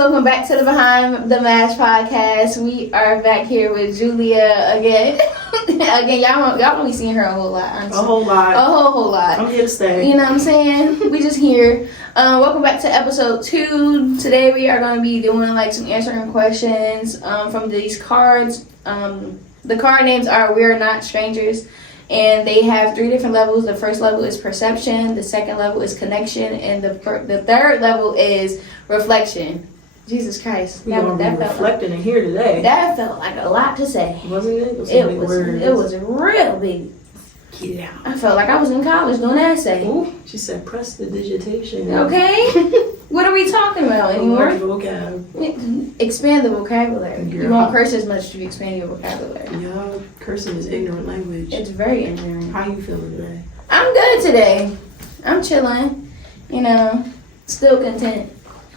welcome back to the Behind the Mask podcast. We are back here with Julia again. Again, y'all won't be seeing her a whole lot, honestly. A whole lot. I'm here to stay. You know what I'm saying? We just here. Welcome back to episode 2. Today we are going to be doing like some answering questions from these cards. The card names are We're Not Strangers. And they have 3 different levels. The first level is perception. The second level is connection. And the third level is reflection. Jesus Christ. We're going to be reflecting in here today. That felt like a lot to say. Wasn't it? It was real big. Yeah. I felt like I was in college doing that essay. Ooh, she said press the digitation. Okay. What are we talking about anymore? Vocab. Expand the vocabulary. Girl. You won't curse as much as you expand your vocabulary. Yeah, cursing is ignorant language. It's very ignorant. How you feeling today? I'm good today. I'm chilling. You know, still content.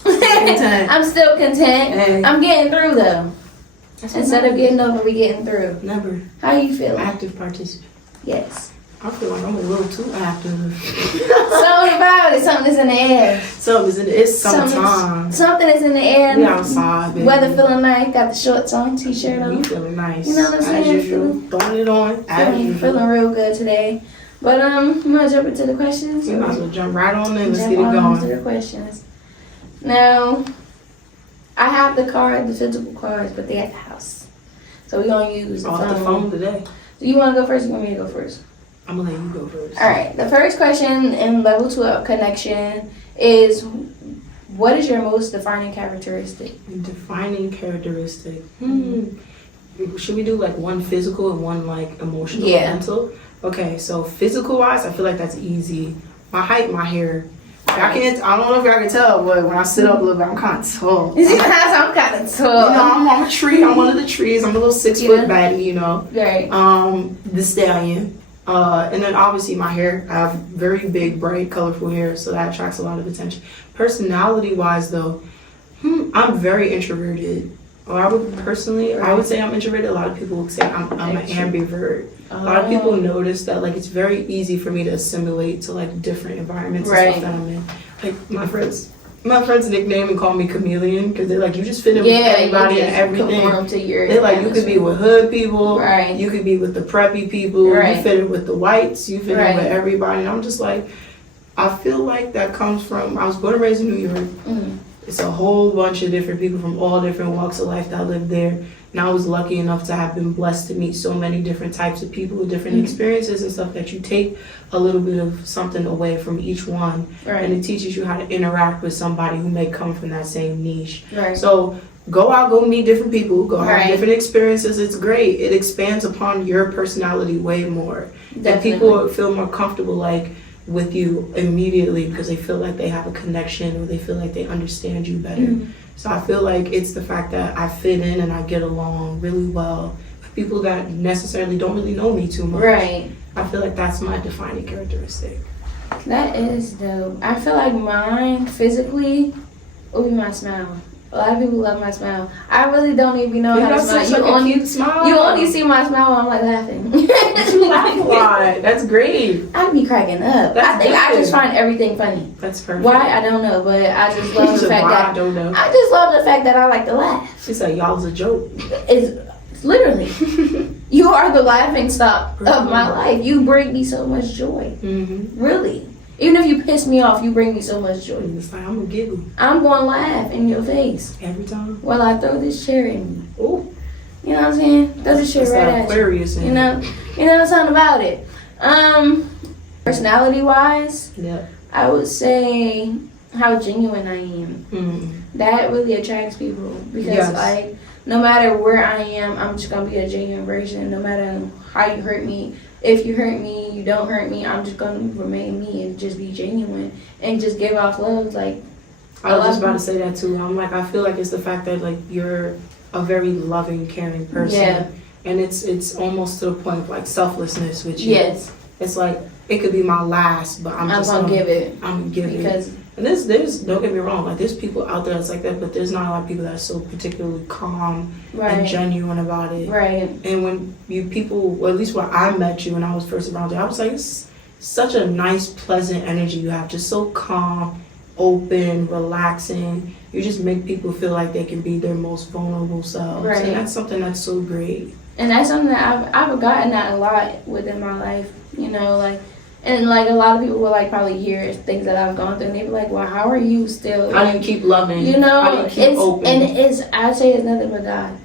I'm still content. Hey. I'm getting through though. Instead of getting over, we getting through. Never. How you feeling? Active participant. Yes. I feel like I'm a little too active. Something about it. Something is in the air. It's summertime. Something is in the air. We outside, baby. Weather feeling nice. Got the shorts on, t-shirt on. You feeling nice. You know what I'm saying? As usual. Throwing it on. As usual. Feeling real good today. But you want to jump into the questions? We might as well jump right on in. Let's get it Jump on going. into the questions. Now, I have the physical cards, but they're at the house. So we're going to use the phone today. Do you want to go first or you want me to go first? I'm going to let you go first. All right. The first question in level 12 connection is, what is your most defining characteristic? Defining characteristic. Should we do like one physical and one like emotional and mental? Okay, so physical wise, I feel like that's easy. My height, my hair. I don't know if y'all can tell, but when I sit up a little bit, I'm kind of tall. I'm kind of tall. You know, I'm a tree. I'm one of the trees. I'm a little 6-foot baddie, you know. Right. The stallion. And then obviously my hair. I have very big, bright, colorful hair, so that attracts a lot of attention. Personality-wise, though, I'm very introverted. Or I would say I'm introverted. A lot of people would say I'm an ambivert. A lot of people notice that like it's very easy for me to assimilate to like different environments and stuff that I'm in. Like my friends nickname and call me chameleon because they're like, you just fit in with everybody and everything. They're like, you could be with hood people, right? You could be with the preppy people, right? You fit in with the whites, you fit in with everybody. And I'm just like, I feel like that comes from, I was born and raised in New York. It's a whole bunch of different people from all different walks of life that live there. And I was lucky enough to have been blessed to meet so many different types of people with different experiences and stuff that you take a little bit of something away from each one. Right. And it teaches you how to interact with somebody who may come from that same niche. Right. So go out, go meet different people, go have different experiences. It's great. It expands upon your personality way more. Definitely. And people feel more comfortable with you immediately because they feel like they have a connection or they feel like they understand you better. So I feel like it's the fact that I fit in and I get along really well with people that necessarily don't really know me too much. Right. I feel like that's my defining characteristic. That is dope. I feel like mine physically will be my smile. A lot of people love my smile. I really don't even know how to smile. You only see my smile when I'm like laughing. You laugh a lot. That's great. I'd be cracking up. I just find everything funny. That's perfect. Why? I don't know, but I just love the fact that I don't know. I just love the fact that I like to laugh. She said y'all's a joke. It's literally. You are the laughing stock of my life. You bring me so much joy. Really. Even if you piss me off, you bring me so much joy. It's like, I'm going to giggle. I'm going to laugh in your face. Every time? While I throw this chair in you. Ooh. You know what I'm saying? Throw this chair right at Aquarius you. You know something about it. Personality-wise, I would say how genuine I am. That really attracts people. Because, like, no matter where I am, I'm just going to be a genuine person. No matter how you hurt me. If you hurt me, you don't hurt me, I'm just going to remain me and just be genuine and just give off love. Like, I was just about to say that too. I'm like, I feel like it's the fact that like you're a very loving, caring person. Yeah. And it's almost to the point of like selflessness with you. Yes. It's like, it could be my last, but I'm going to give it. I'm going to give it. And there's don't get me wrong, like there's people out there that's like that, but there's not a lot of people that are so particularly calm and genuine about it. Right. And when well, at least when I met you when I was first around you, I was like, it's such a nice, pleasant energy you have, just so calm open, relaxing. You just make people feel like they can be their most vulnerable selves. Right. And that's something that's so great. And that's something that I've gotten that a lot within my life, you know, like, and like a lot of people will like probably hear things that I've gone through and they be like, well, how are you still? How do you keep loving? You know, how do you keep open? And I say it's nothing but God.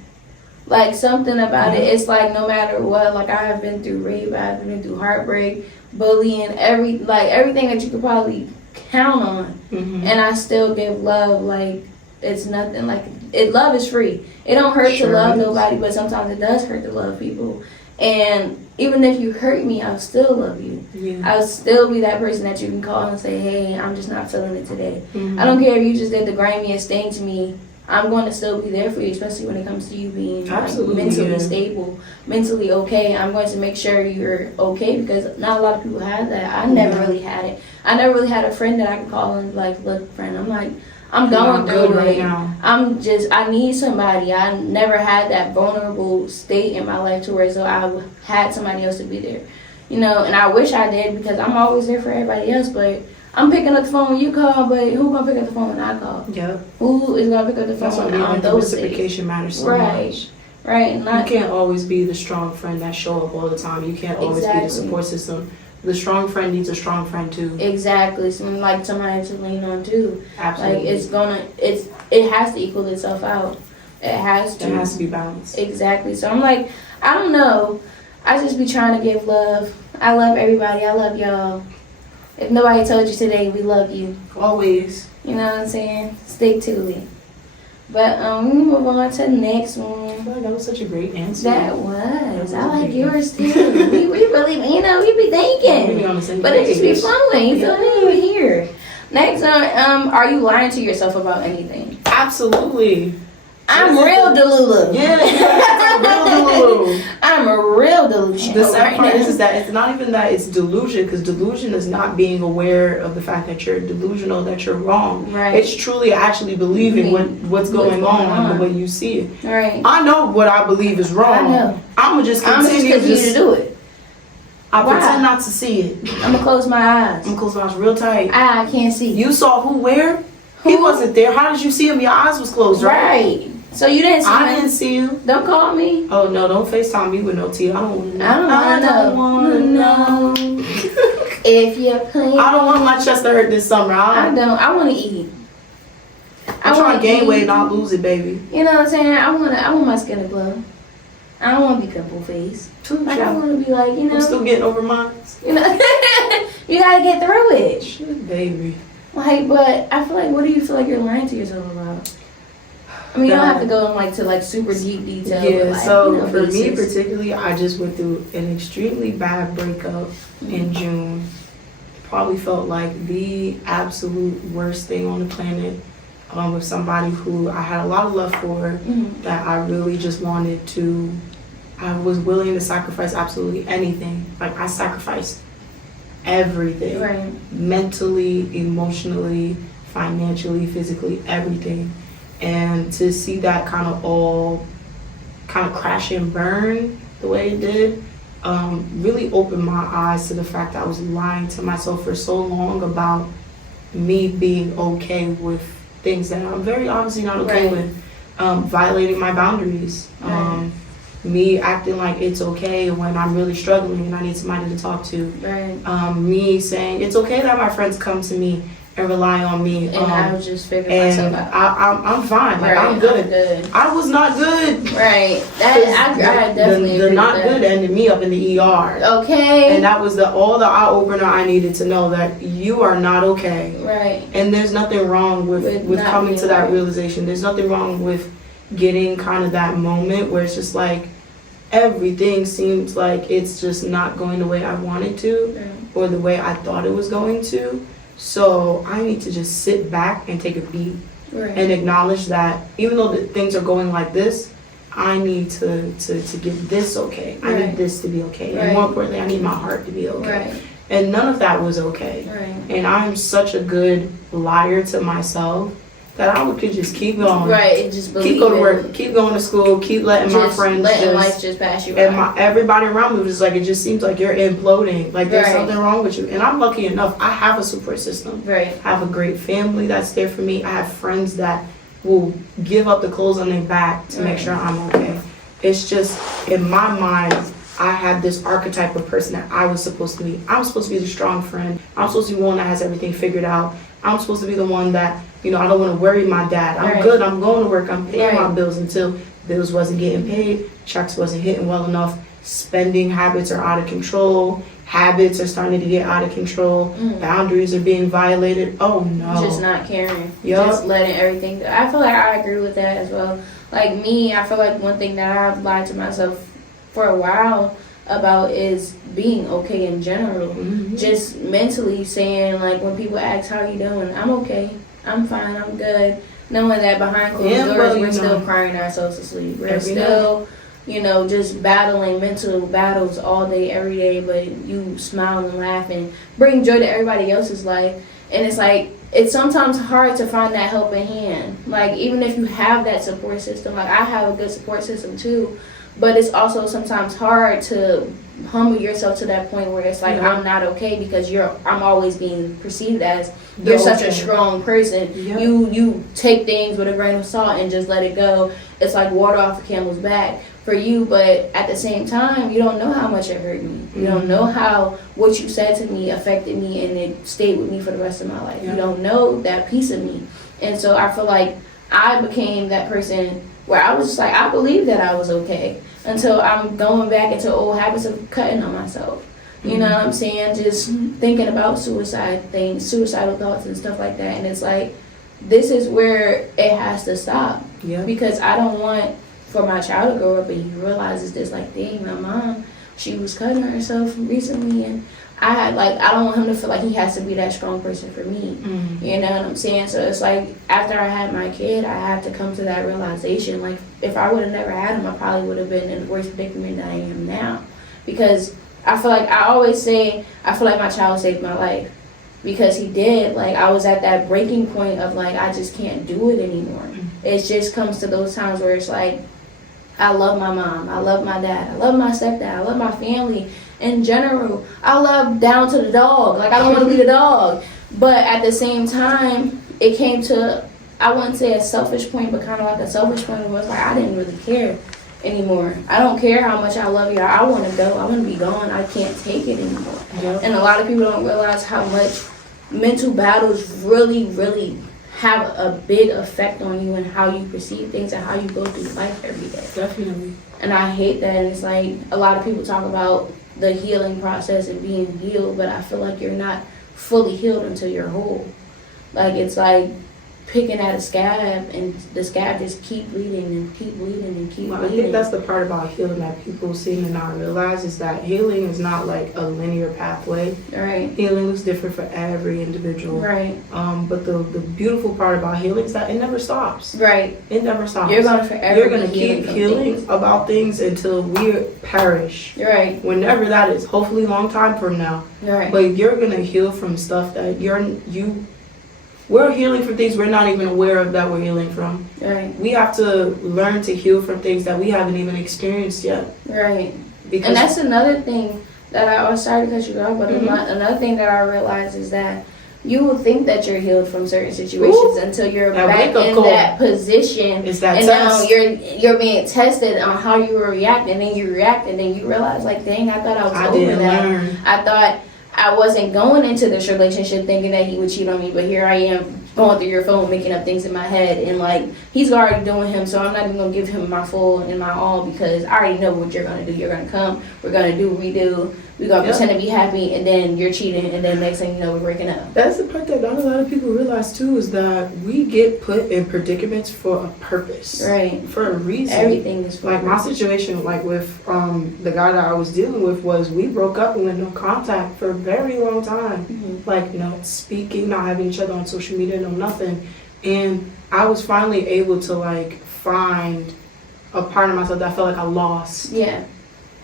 Like something about it, it's like no matter what, like I have been through rape, I've been through heartbreak, bullying, everything that you could probably count on, and I still give love. Like it's nothing. Like love is free. It don't hurt to love nobody, but sometimes it does hurt to love people. And even if you hurt me, I'll still love you. Yeah. I'll still be that person that you can call and say, hey, I'm just not feeling it today. I don't care if you just did the grimiest thing to me. I'm going to still be there for you, especially when it comes to you being like, mentally stable, mentally okay. I'm going to make sure you're okay because not a lot of people have that. I never really had it. I never really had a friend that I could call and be like, look, friend, I'm going through it right now. I need somebody. I never had that vulnerable state in my life to where so I had somebody else to be there. You know, and I wish I did because I'm always there for everybody else, but I'm picking up the phone when you call, but who gonna pick up the phone when I call? Yep. Who is gonna pick up the phone on those days? Reciprocation matters so much. Right. You can't always be the strong friend that show up all the time. You can't always be the support system. The strong friend needs a strong friend too. Exactly. Like somebody to lean on too. Absolutely. Like it has to equal itself out. It has to. It has to be balanced. Exactly. So I'm like, I don't know. I just be trying to give love. I love everybody. I love y'all. If nobody told you today, we love you. Always. You know what I'm saying? Stick to it. But we move on to the next one. I feel like that was such a great answer. That was. I like yours too. we really, you know, we be thinking. But it just be flowing. You feel me? You're here. Next one, are you lying to yourself about anything? Absolutely. I'm real delulu. Yeah, real delulu. I'm a real delusion. The sad part is that it's not even that it's delusion, because delusion is not being aware of the fact that you're delusional, that you're wrong. Right. It's truly actually believing what's going on the way you see it. Right. I know what I believe is wrong. I know. I'm gonna just continue to do it. I pretend not to see it. I'm gonna close my eyes. I'm gonna close my eyes real tight. I can't see. You saw who where? He wasn't there. How did you see him? Your eyes was closed, right? Right. So you didn't see him? I didn't see him. Don't call me. Oh no! Don't FaceTime me with no tea. I don't want to know. I don't want to know. If you're playing. I don't want my chest to hurt this summer. I don't. I want to eat. I'm trying to gain weight and not lose it, baby. You know what I'm saying? I want my skin to glow. I don't want to be pimple face. Like I want to be like, you know. I'm still getting over mine. You know, you gotta get through it. Shit, baby. Like, but I feel like, what do you feel like you're lying to yourself about? I mean, you don't have to go to super deep detail. Yeah, like, so you know, for me particularly, I just went through an extremely bad breakup in June. Probably felt like the absolute worst thing on the planet. With somebody who I had a lot of love for, that I really just wanted to. I was willing to sacrifice absolutely anything. Like I sacrificed everything, right? Mentally, emotionally, financially, physically, everything. And to see that kind of all crash and burn the way it did, really opened my eyes to the fact that I was lying to myself for so long about me being okay with things that I'm very obviously not okay with. Violating my boundaries. Me acting like it's okay when I'm really struggling and I need somebody to talk to. Right. Me saying it's okay that my friends come to me and rely on me. And I was just figuring myself out. I'm fine. Like, I'm good. I was not good. Right. I definitely the not good ended me up in the ER. Okay. And that was all the eye opener I needed to know that you are not okay. Right. And there's nothing wrong with coming to that realization. There's nothing wrong with getting kind of that moment where it's just like everything seems like it's just not going the way I wanted to or the way I thought it was going to. So I need to just sit back and take a beat and acknowledge that even though things are going like this, I need to get this okay. I need this to be okay. And more importantly, I need my heart to be okay. And none of that was okay. And I'm such a good liar to myself that I could just keep going. Right, and just keep going to work, keep going to school, keep letting my friends life just pass you by. And everybody around me was just like, it just seems like you're imploding. Like there's something wrong with you. And I'm lucky enough, I have a support system. Right. I have a great family that's there for me. I have friends that will give up the clothes on their back to make sure I'm okay. It's just, in my mind, I had this archetype of person that I was supposed to be. I'm supposed to be the strong friend. I'm supposed to be one that has everything figured out. I'm supposed to be the one that, I don't want to worry my dad. I'm good. I'm going to work. I'm paying my bills until bills wasn't getting paid. Checks wasn't hitting well enough. Spending habits are out of control. Habits are starting to get out of control. Boundaries are being violated. Oh, no. Just not caring. Yep. Just letting everything go. I feel like I agree with that as well. Like me, I feel like one thing that I've lied to myself for a while about is being okay in general. Just mentally saying, like, when people ask how you doing, I'm okay, I'm fine, I'm good, knowing that behind closed doors we're still crying ourselves to sleep. We're still just battling mental battles all day every day, but you smile and laugh and bring joy to everybody else's life. And it's like, it's sometimes hard to find that helping hand. Like, even if you have that support system, like I have a good support system too, but it's also sometimes hard to humble yourself to that point where it's like, I'm not okay because I'm always being perceived as you're such a strong person. You take things with a grain of salt and just let it go. It's like water off a camel's back for you, but at the same time, you don't know how much it hurt me. You don't know how what you said to me affected me and it stayed with me for the rest of my life. You don't know that piece of me. And so I feel like I became that person where I was just like, I believe that I was okay until I'm going back into old habits of cutting on myself. You know what I'm saying? Just thinking about suicidal thoughts and stuff like that. And it's like, this is where it has to stop. Because I don't want for my child to grow up and he realizes this, like, dang, my mom, she was cutting herself recently, and I don't want him to feel like he has to be that strong person for me. You know what I'm saying? So it's like, after I had my kid, I had to come to that realization. Like, if I would have never had him, I probably would have been in the worst predicament that I am now. Because I feel like, I always say, I feel like my child saved my life. Because he did. Like, I was at that breaking point of, like, I just can't do it anymore. It just comes to those times where it's like, I love my mom, I love my dad, I love my stepdad, I love my family in general. I love down to the dog. Like, I don't want to be the dog. But at the same time, it came to, I wouldn't say a selfish point, but kind of like a selfish point where it was like, I didn't really care anymore. I don't care how much I love you. I want to go. I want to be gone. I can't take it anymore. And a lot of people don't realize how much mental battles really, really have a big effect on you and how you perceive things and how you go through life every day. Definitely. And I hate that. And it's like, a lot of people talk about the healing process and being healed, but I feel like you're not fully healed until you're whole. Like, it's like picking at a scab, and the scab just keep bleeding and keep bleeding and keep bleeding. I think that's the part about healing that people seem to not realize, is that healing is not like a linear pathway. Right. Healing is different for every individual. Right. But the beautiful part about healing is that it never stops. Right. It never stops. You're going to keep healing about things until we perish. Right. Whenever that is, hopefully a long time from now. Right. But you're going to heal from stuff that we're healing from things we're not even aware of that we're healing from. Right. We have to learn to heal from things that we haven't even experienced yet. Right. And that's another thing that I was sorry to cut you off, but another thing that I realized is that you will think that you're healed from certain situations until you're back in that position. It's that and test. Now you're being tested on how you will react, and then you react, and then you realize, like, dang, I thought I was over that. I thought I wasn't going into this relationship thinking that he would cheat on me, but here I am going through your phone, making up things in my head, and like, he's already doing him, so I'm not even gonna give him my full and my all, because I already know what you're gonna do. You're gonna come, we're gonna do what we do, we're gonna pretend to be happy, and then you're cheating, and then next thing you know, we're breaking up. That's the part that not a lot of people realize too, is that we get put in predicaments for a purpose. Right. For a reason. Everything is for like my situation, like with the guy that I was dealing with, was we broke up and went no contact for a very long time. Like, not speaking, not having each other on social media, no nothing. And I was finally able to like find a part of myself that I felt like I lost. Yeah.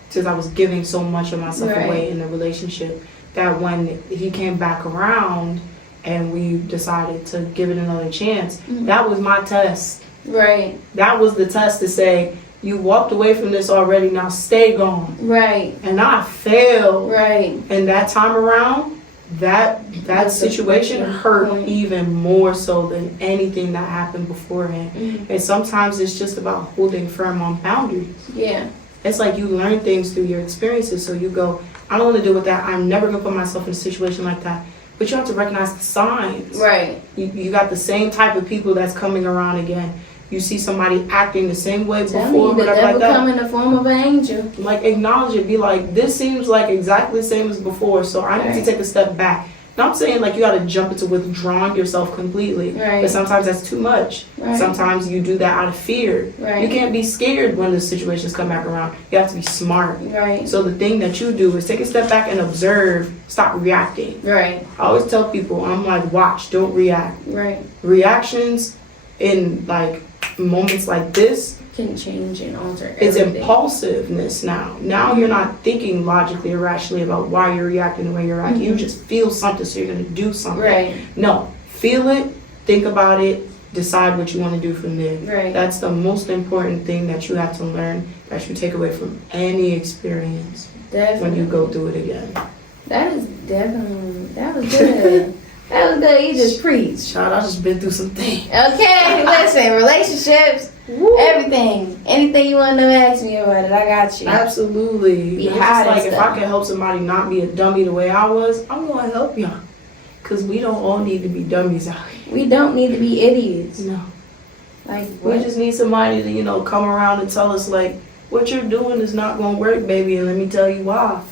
Because I was giving so much of myself away in the relationship, that when he came back around and we decided to give it another chance. That was my test. Right. That was the test to say, you walked away from this already, now stay gone. Right. And I failed. Right. And that time around, that situation hurt even more so than anything that happened beforehand. And sometimes it's just about holding firm on boundaries. Yeah. It's like you learn things through your experiences, so you go, I don't want to deal with that. I'm never going to put myself in a situation like that. But you have to recognize the signs. Right. You got the same type of people that's coming around again. You see somebody acting the same way before, whatever like that. Come in the form of an angel. Like, acknowledge it. Be like, this seems like exactly the same as before, so I need to take a step back. Now, I'm saying, like, you got to jump into withdrawing yourself completely. Right. But sometimes that's too much. Right. Sometimes you do that out of fear. Right. You can't be scared when the situations come back around. You have to be smart. Right. So the thing that you do is take a step back and observe. Stop reacting. Right. I always tell people, I'm like, watch, don't react. Right. Reactions in, like, moments like this can change and alter everything. It's impulsiveness now. Now you're not thinking logically or rationally about why you're reacting the way you're reacting. You just feel something, so you're going to do something. Right. No, feel it, think about it, decide what you want to do from there. Right. That's the most important thing that you have to learn, that you take away from any experience. Definitely. When you go through it again. That was good. That was good. You just preached. Child, I just been through some things. Okay, listen, relationships, everything. Anything you want to ask me about it, I got you. Absolutely. It's just like, if I can help somebody not be a dummy the way I was, I'm going to help y'all. Because we don't all need to be dummies out here. We don't need to be idiots. No. Like, we just need somebody to, come around and tell us, like, what you're doing is not going to work, baby, and let me tell you why.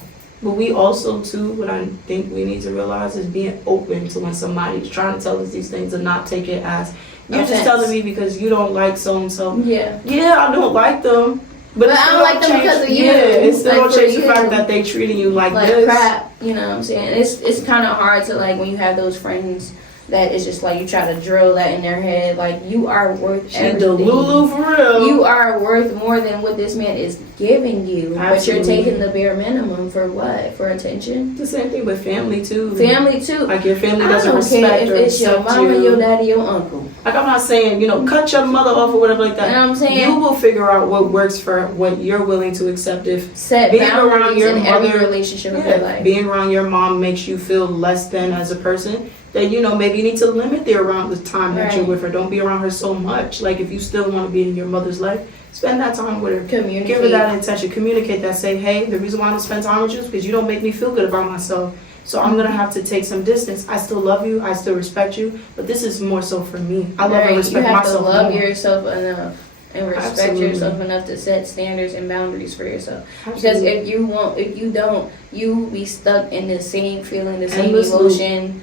But we also, too, what I think we need to realize is being open to when somebody's trying to tell us these things and not take it as, you're just telling me because you don't like so-and-so. Yeah. Yeah, I don't like them. But I don't like them because of you. Yeah, it still don't change the you. fact that they treating you like this. this. Crap, you know what I'm saying? It's kind of hard to, like, when you have those friends that it's just like you try to drill that in their head, like, you are worth everything. Lulu for real. You are worth more than what this man is giving you. Absolutely. But you're taking the bare minimum for what? For attention? The same thing with family too. Family too. Like, your family doesn't respect or accept you. If it's your mama, your daddy, your uncle. Like, I'm not saying, cut your mother off or whatever like that. You know what I'm saying? You will figure out what works for what you're willing to accept. If set being boundaries around your in mother, every relationship of your life. Being around your mom makes you feel less than as a person, then maybe you need to limit the around the time that you're with her. Don't be around her so much. Like, if you still want to be in your mother's life, spend that time with her. Communicate. Give her that attention. Communicate that. Say, hey, the reason why I don't spend time with you is because you don't make me feel good about myself. So I'm going to have to take some distance. I still love you. I still respect you. But this is more so for me. I love and respect myself. You have to love more. yourself enough and respect yourself enough to set standards and boundaries for yourself. Because if you don't, you be stuck in the same feeling, the same emotion,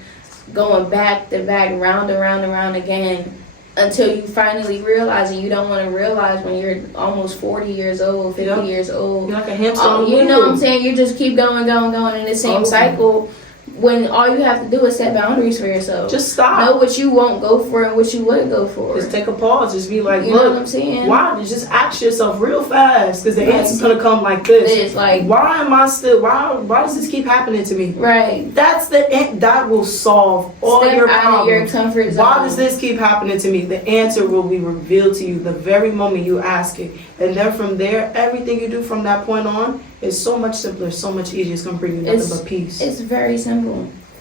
going back to back, round and round and round again, until you finally realize, and you don't want to realize when you're almost 40 years old, 50 years old. You're like a hamster on a wheel. You know what I'm saying? You just keep going in the same cycle. When all you have to do is set boundaries for yourself. Just stop. Know what you won't go for and what you wouldn't go for. Just take a pause. Just be like, you know what I'm saying? Why? Just ask yourself real fast, because the answer's gonna come like this. It's like, why am I still? Why does this keep happening to me? Right. That's that will solve all your problems. Out of your comfort zone. Why does this keep happening to me? The answer will be revealed to you the very moment you ask it, and then from there, everything you do from that point on is so much simpler, so much easier. It's gonna bring you nothing but peace. It's very simple.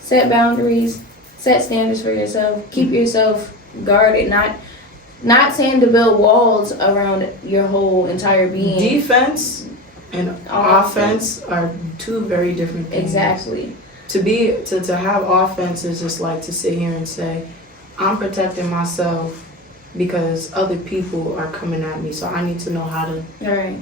Set boundaries, set standards for yourself, keep yourself guarded, not saying to build walls around your whole entire being. Defense and offense are two very different things. Exactly. To have offense is just like to sit here and say, I'm protecting myself because other people are coming at me, so I need to know how to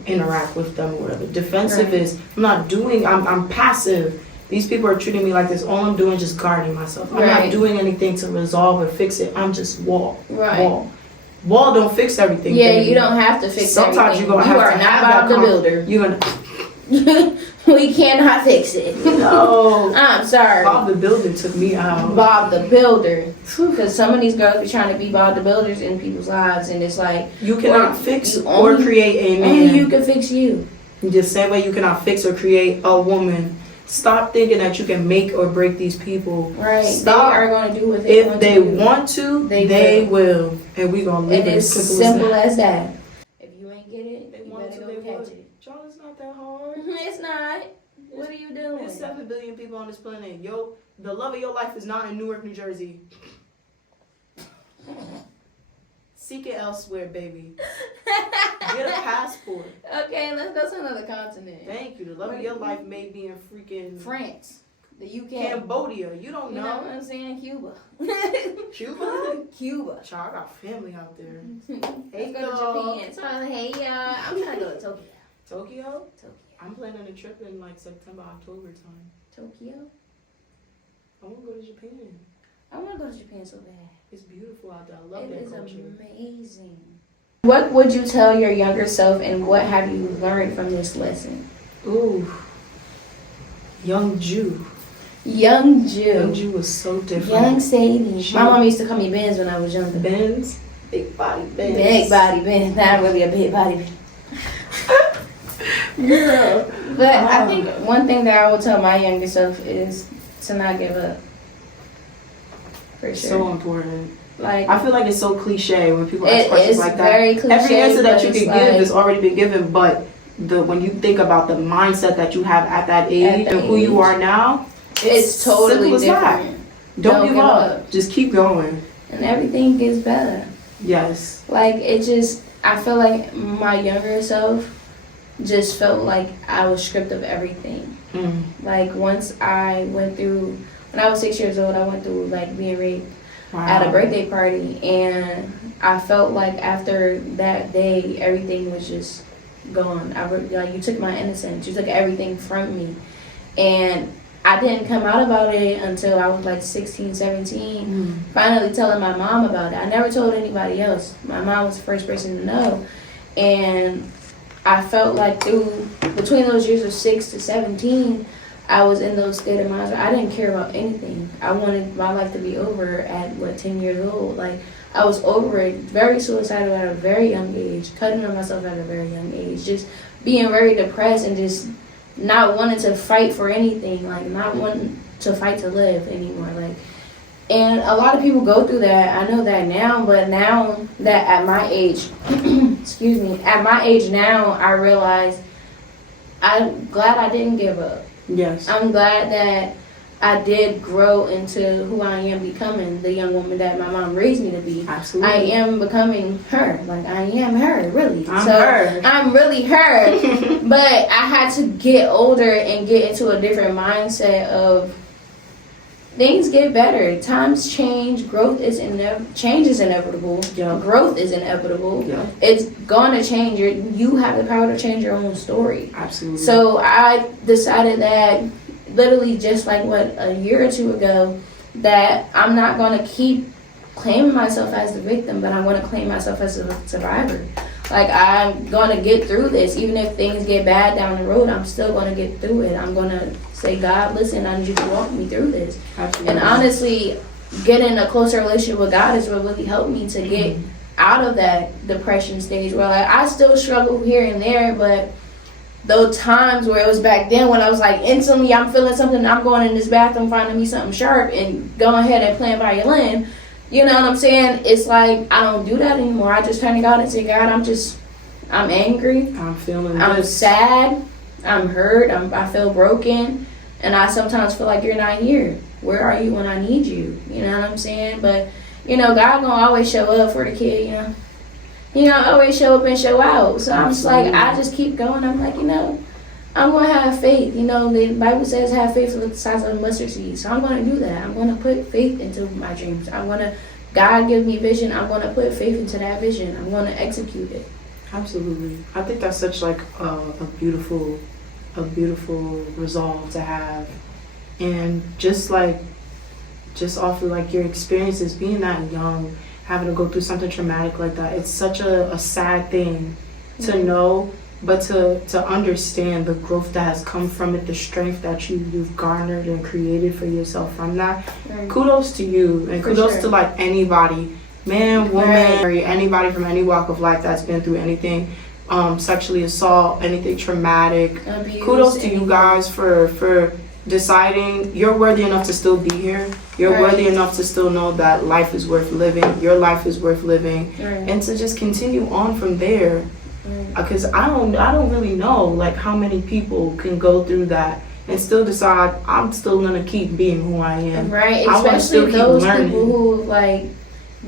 interact with them or whatever. Defensive is, I'm passive. These people are treating me like this. All I'm doing is just guarding myself. I'm not doing anything to resolve or fix it. I'm just wall. Wall don't fix everything. Yeah, baby. You don't have to fix Sometimes everything. You're gonna have to have Bob the Builder. You're gonna. We cannot fix it. No. I'm sorry. Bob the Builder took me out. Bob the Builder. Because some of these girls be trying to be Bob the Builders in people's lives, and it's like, you cannot fix or create a man. Only you can fix you. The same way you cannot fix or create a woman. Stop thinking that you can make or break these people. Right. Stop. They are going to do what they want to do. If they want to, they will. And we're going to leave it as simple as that. If you ain't get it, they you want better to, go they catch will. it. Y'all, it's not that hard. It's not. What are you doing? There's 7 billion people on this planet. The love of your life is not in Newark, New Jersey. Seek it elsewhere, baby. Get a passport. Okay, let's go to another continent. Thank you. The love of your life may be in freaking France, the UK, Cambodia. You don't know. You know what I'm saying? Cuba. Cuba? Cuba. Child, I got family out there. Let's go to Japan. So I was like, hey, I'm trying to go to Tokyo. Tokyo? Tokyo. I'm planning a trip in like September, October time. Tokyo? I want to go to Japan. I want to go to Japan so bad. It's beautiful out there. I love that culture. It is amazing. What would you tell your younger self, and what have you learned from this lesson? Ooh. Young Jew. Young Jew. Young Jew was so different. Young Sadie. My mom used to call me Benz when I was younger. Benz? Big body Benz. Big body Benz. Not really a big body Benz. Yeah. But I think one thing that I will tell my younger self is to not give up. For sure. So important. Like, I feel like it's so cliche when people ask questions like that. Very cliche, every answer that you can give like, has already been given, but when you think about the mindset that you have at that age and who you are now, it's totally different. Don't give up. Just keep going. And everything gets better. Yes. Like, I feel like my younger self just felt like I was stripped of everything. Mm. Like, once I went through, when I was 6 years old, I went through, like, being raped at a birthday party. And I felt like after that day, everything was just gone. Like, you took my innocence. You took everything from me. And I didn't come out about it until I was, like, 16, 17. Finally telling my mom about it. I never told anybody else. My mom was the first person to know. And I felt like between those years of 6 to 17, I was in those state of minds where I didn't care about anything. I wanted my life to be over at, 10 years old. Like, I was over it, very suicidal at a very young age, cutting on myself at a very young age, just being very depressed and just not wanting to fight for anything, like, not wanting to fight to live anymore. Like, and a lot of people go through that. I know that now, but now that at my age, excuse me, at my age now, I realize I'm glad I didn't give up. Yes. I'm glad that I did grow into who I am becoming, the young woman that my mom raised me to be. Absolutely. I am becoming her. Like, I am her, really. Her. I'm really her. But I had to get older and get into a different mindset of things get better. Times change. Growth is change is inevitable. Yeah. Growth is inevitable. Yeah. It's going to change. You have the power to change your own story. Absolutely. So I decided that literally just like a year or two ago, that I'm not going to keep claiming myself as the victim, but I'm going to claim myself as a survivor. Like, I'm going to get through this. Even if things get bad down the road, I'm still going to get through it. I'm going to say, God, listen, I need you to walk me through this. Absolutely. And honestly, getting a closer relationship with God is what really helped me to get out of that depression stage where, like, I still struggle here and there, but those times where it was back then when I was like, instantly I'm feeling something, I'm going in this bathroom finding me something sharp and going ahead and playing violin. You know what I'm saying? It's like, I don't do that anymore. I just turn to God and say, God, I'm angry. I'm sad. I'm hurt. I feel broken. And I sometimes feel like you're not here. Where are you when I need you? You know what I'm saying? But, God gonna always show up for the kid, always show up and show out. So I'm just like, I just keep going. I'm like, I'm going to have faith. The Bible says have faith with the size of a mustard seed. So I'm going to do that. I'm going to put faith into my dreams. God give me vision. I'm going to put faith into that vision. I'm going to execute it. Absolutely. I think that's such like a beautiful resolve to have. And just off of like your experiences being that young, having to go through something traumatic like that, it's such a sad thing to know. But to understand the growth that has come from it, the strength that you've garnered and created for yourself from that, kudos to you. And kudos to like anybody, man, woman, anybody from any walk of life that's been through anything, sexually assault, anything traumatic. Abuse, kudos to you guys for deciding you're worthy enough to still be here. You're worthy enough to still know that life is worth living. Your life is worth living, and to just continue on from there. Because I don't really know like how many people can go through that and still decide I'm still gonna keep being who I am. Right, I wanna still especially keep those learning. people who like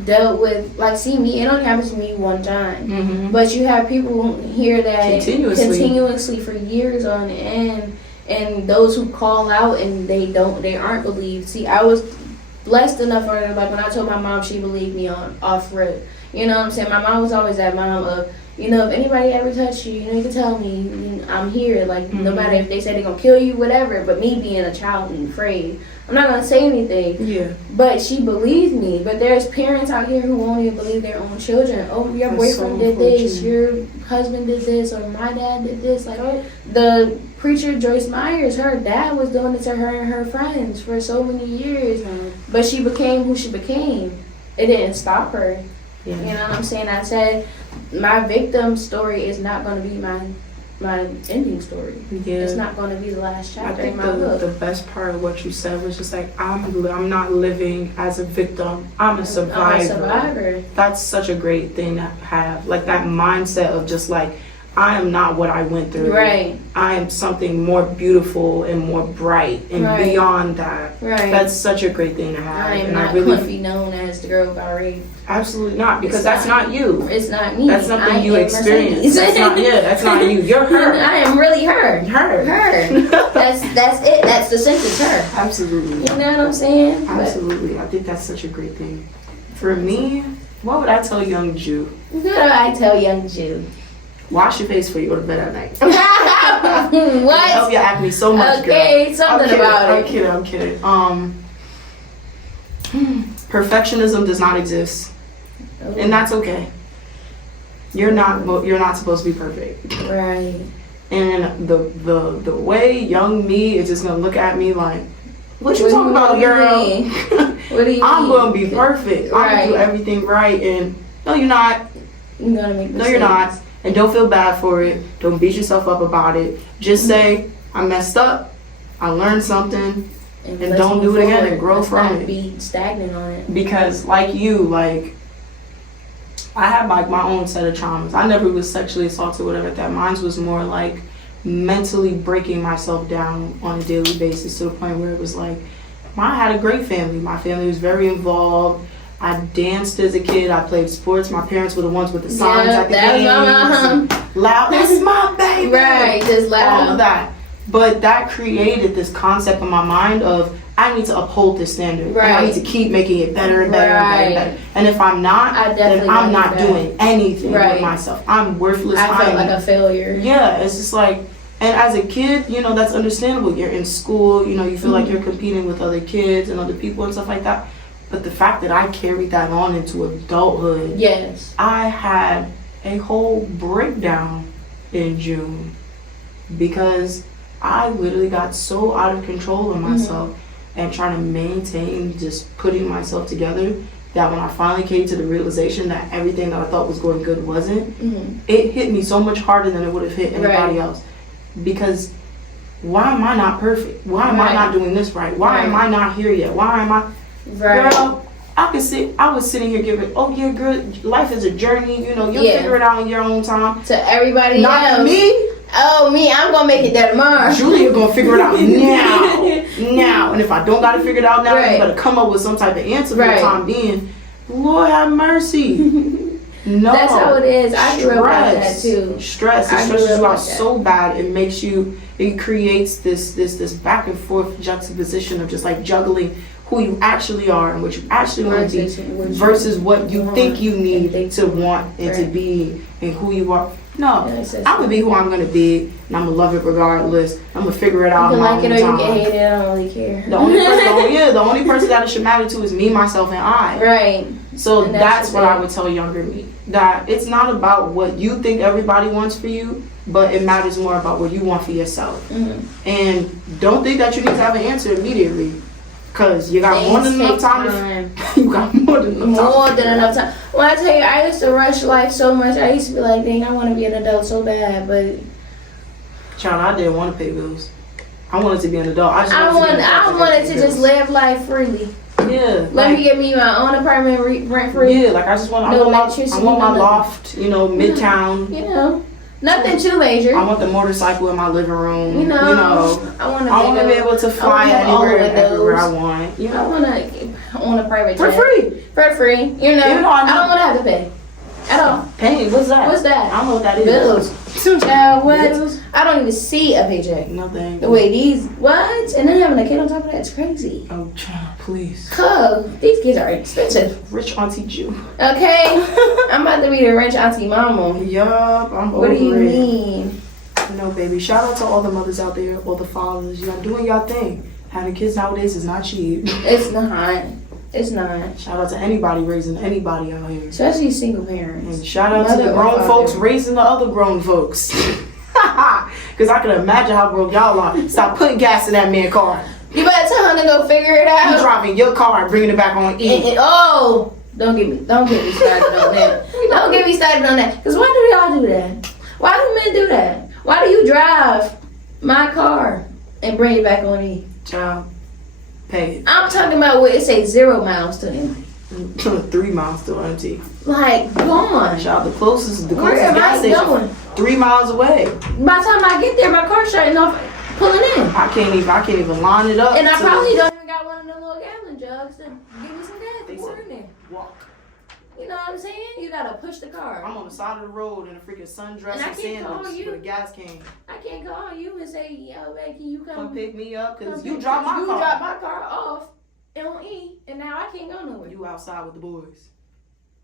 dealt with, like, see me, it only happens to me one time, but you have people who hear that continuously for years on end, and those who call out and they aren't believed. See, I was blessed enough for, like, when I told my mom, she believed me off rip. You know what I'm saying? My mom was always that mom of, you know, if anybody ever touched you, you know, you can tell me, you know, I'm here. Like, no matter if they say they're gonna kill you, whatever. But me being a child and afraid, I'm not gonna say anything. Yeah. But she believed me. But there's parents out here who won't even believe their own children. Oh, your boyfriend did this, your husband did this, or my dad did this. Like, oh, the preacher Joyce Myers, her dad was doing it to her and her friends for so many years. But she became who she became. It didn't stop her. Yeah. You know what I'm saying? I said my victim story is not going to be my ending story. Yeah. It's not going to be the last chapter in my book. The best part of what you said was just like, I'm not living as a victim. I'm a survivor. I'm a survivor. That's such a great thing to have. Like that mindset of just like, I am not what I went through. Right. I am something more beautiful and more bright and beyond that. Right. That's such a great thing to have. I am not going to be known as the girl who got raped. Absolutely not, because that's not you. It's not me. That's something you experienced. That's not you. You're her. I am really her. Her. That's it. That's the sentence. Her. Absolutely. You know what I'm saying? Absolutely. I think that's such a great thing. For me, what would I tell young Jew? What would I tell young Jew? Wash your face before you go to bed at night. What? Help you acne so much, girl. Okay, something about it. I'm kidding. Perfectionism does not exist, and that's okay. You're not supposed to be perfect. Right. And the way young me is just gonna look at me like, what you talking about, girl? What do you I'm mean? gonna be perfect. I'm gonna do everything right, and no, you're not. You're gonna make mistakes. No, you're not. And don't feel bad for it. Don't beat yourself up about it. Just say, I messed up. I learned something. And don't do it again and grow from it. Be stagnant on it. Because like you, like, I had like my own set of traumas. I never was sexually assaulted, whatever that. Mine was more like mentally breaking myself down on a daily basis to the point where it was like, I had a great family. My family was very involved. I danced as a kid. I played sports. My parents were the ones with the signs at the games. Loud, that's my baby. Right, just loud. All of that. But that created this concept in my mind of, I need to uphold this standard. Right. And I need to keep making it better and better and better and better. And if I'm not, then I'm not doing anything with myself. I'm worthless. I felt like a failure. Yeah, it's just like, and as a kid, you know, that's understandable. You're in school, you know, you feel like you're competing with other kids and other people and stuff like that. But the fact that I carried that on into adulthood, yes, I had a whole breakdown in June because I literally got so out of control of myself and trying to maintain just putting myself together that when I finally came to the realization that everything that I thought was going good wasn't, it hit me so much harder than it would have hit anybody else. Because why am I not perfect? Why am I not doing this right? Why am I not here yet? Why am I... Girl, I was sitting here giving, oh yeah, girl, life is a journey, you know, you'll figure it out in your own time. To everybody else. Not me. Oh, me, I'm gonna make it there tomorrow. Julia gonna figure it out now. And if I don't gotta figure it out now, you better come up with some type of answer for the time being. Lord have mercy. No. That's how it is. I grew up like that too. Stress. It stresses you out so bad. It creates this back and forth juxtaposition of just like juggling who you actually are and what you actually want to be versus what you think you need to want and to be and who you are. No, I'm gonna be who I'm gonna be, and I'm gonna love it regardless. I'm gonna figure it out. You can like it or you can hate it. I don't really care. The only person that it should matter to is me, myself, and I. Right. So that's what I would tell younger me. That it's not about what you think everybody wants for you, but it matters more about what you want for yourself. And don't think that you need to have an answer immediately. Because you got more than enough time. You got more than enough time. When I tell you, I used to rush life so much. I used to be like, dang, I want to be an adult so bad. But child, I didn't want to pay bills. I wanted to be an adult. I wanted to just live life freely. Yeah. Let me get me my own apartment rent free. Yeah, like I just want. I want my loft. Midtown. Nothing too major. I want the motorcycle in my living room. I want to be able to fly anywhere and everywhere I want. I want to own a private jet. For free. I don't want to have to pay at all. Pay? What's that? I don't know what that is. Bills. What? I don't even see a paycheck. Nothing. The way these what? And then having a kid on top of that is crazy. Oh, child, please. These kids are expensive. Rich auntie Jew. Okay, I'm about to be the rich auntie mama. Yup, I'm over it. What do you it. mean? No, baby. Shout out to all the mothers out there, all the fathers. Y'all doing y'all thing. Having kids nowadays is not cheap. It's not. It's not. Shout out to anybody raising anybody out here. Especially single parents. And shout out to the grown folks raising the other grown folks. Because I can imagine how broke y'all are. Stop putting gas in that man's car. You better tell him to go figure it out. You driving your car and bringing it back on E. Don't get me started on that. Don't get me started on that. Because why do y'all do that? Why do men do that? Why do you drive my car and bring it back on E? Child, pay it. I'm talking about where it say 0 miles to empty. 3 miles to empty. Like, gone. Child, the closest Where am gas I station going? 3 miles away. By the time I get there, my car's shutting off, pulling in. I can't even line it up. And I probably don't even got one of the little gallon jugs to give me some gas. They Pour in there. Walk. You know what I'm saying? You gotta push the car. I'm on the side of the road in a freaking sundress and sandals with a gas can. I can't call you and say, yo, babe, can you come pick me up? Because you dropped my car. You dropped my car off on E, and now I can't go nowhere. You outside with the boys.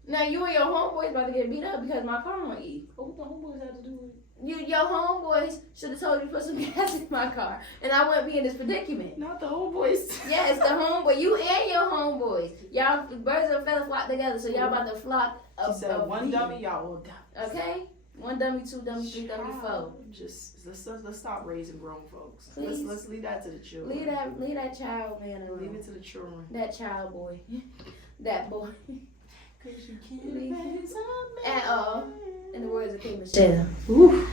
Now you and your homeboys about to get beat up because my car on E. What the homeboys have to do with it? Your homeboys should have told you to put some gas in my car, and I wouldn't be in this predicament. Not the homeboys. Yes, the homeboy. You and your homeboys. Y'all birds of a feather flock together, so y'all about to flock up. She said one dummy, y'all all dummies. Okay? 1 dummy, 2 dummy, 3 dummy, 4. Just let's stop raising grown folks. Please. Let's leave that to the children. Leave that child man alone. Leave it to the children. That child boy. That boy. Cause you can't raise a man at all. In the words of K. Michelle. Ooh.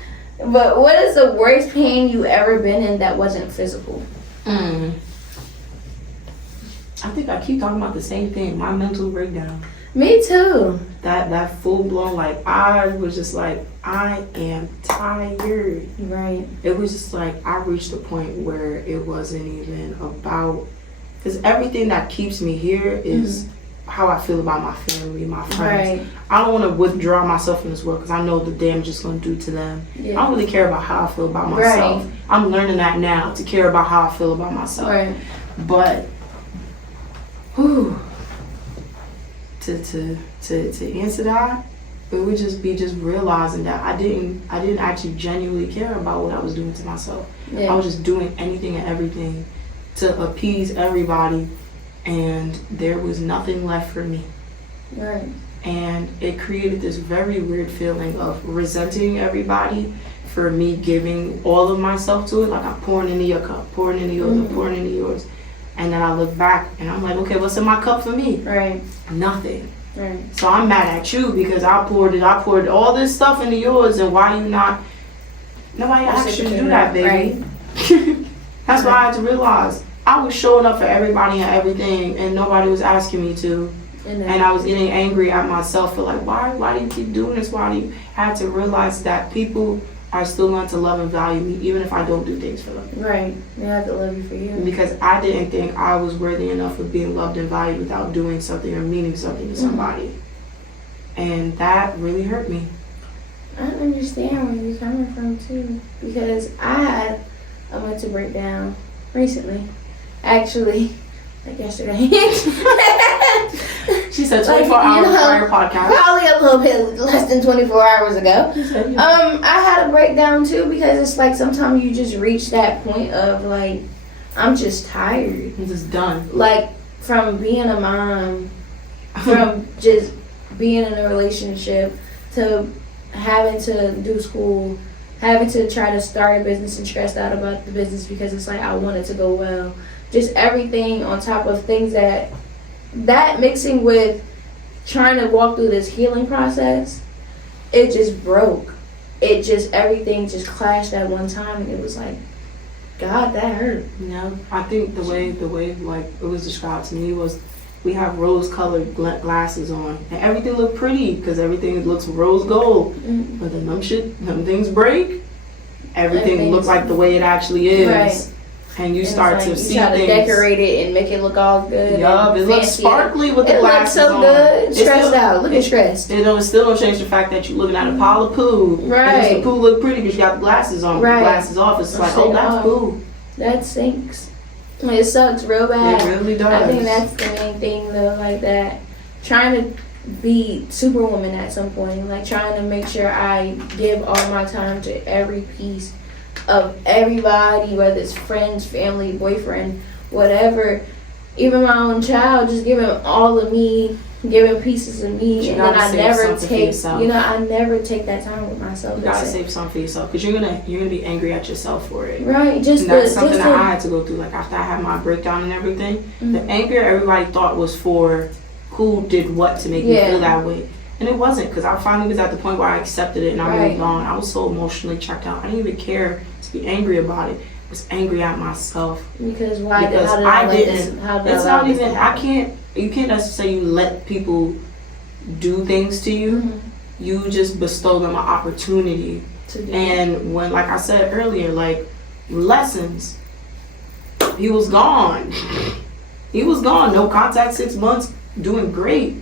But what is the worst pain you ever been in that wasn't physical? I think I keep talking about the same thing. My mental breakdown. Me too. That full blown, like, I was just like, I am tired. Right. It was just like I reached a point where it wasn't even about, because everything that keeps me here is how I feel about my family, my friends. Right. I don't want to withdraw myself in this world because I know the damage it's going to do to them. Yeah. I don't really care about how I feel about myself. Right. I'm learning that now, to care about how I feel about myself. Right. But, to answer that, it would just be realizing that I didn't actually genuinely care about what I was doing to myself. Yeah. I was just doing anything and everything to appease everybody, and there was nothing left for me. Right. And it created this very weird feeling of resenting everybody for me giving all of myself to it. Like, I'm pouring into your cup, pouring into yours, I'm pouring into yours. And then I look back and I'm like, okay, what's in my cup for me? Right. Nothing. Right. So I'm mad at you because I poured all this stuff into yours, and why you not? Nobody asked you to do that, baby. Right. That's why I had to realize I was showing up for everybody and everything, and nobody was asking me to. And I was getting angry at myself for like, why do you keep doing this? Why do you? I had to realize that people are still going to love and value me even if I don't do things for them. Right. They have to love you for you. Because I didn't think I was worthy enough of being loved and valued without doing something or meaning something to somebody. And that really hurt me. I understand where you're coming from too. Because I had a mental breakdown recently. Actually, like yesterday. She said 24 hours prior podcast. Probably a little bit less than 24 hours ago. I had a breakdown too, because it's like sometimes you just reach that point of like, I'm just tired. I'm just done. Like, from being a mom, from just being in a relationship, to having to do school, having to try to start a business and stressed out about the business because it's like I want it to go well. Just everything on top of things that mixing with trying to walk through this healing process, it just broke. Everything just clashed at one time, and it was like, God, that hurt. Yeah, I think the way like it was described to me was we have rose-colored glasses on, and everything looked pretty because everything looks rose gold. Mm-hmm. But then them things break. Everything looks like the way it actually is, right. And you start to see you try to things. decorate it and make it look all good. Yup, it looks sparkly with the glasses on. It looks so good. Stressed out. Looking stressed. It still don't change the fact that you're looking at a pile of poo. Right. And the poo look pretty because you got the glasses on. Right. The glasses off. It's like, oh, that's poo. That stinks. It sucks real bad. It really does. I think that's the main thing though, like that. Trying to be superwoman at some point. Like trying to make sure I give all my time to every piece of everybody, whether it's friends, family, boyfriend, whatever. Even my own child, just giving all of me, giving pieces of me, and then I never take, I never take that time with myself. You gotta save something for yourself because you're gonna be angry at yourself for it. Right, and that's something that I had to go through. Like after I had my breakdown and everything, mm-hmm. the anger everybody thought was for who did what to make me feel that way. And it wasn't, because I finally was at the point where I accepted it and I moved on. I was so emotionally checked out. I didn't even care to be angry about it. I was angry at myself. Because you can't necessarily let people do things to you. Mm-hmm. You just bestow them an opportunity. And when, like I said earlier, like lessons, he was gone. He was gone. No contact, 6 months, doing great.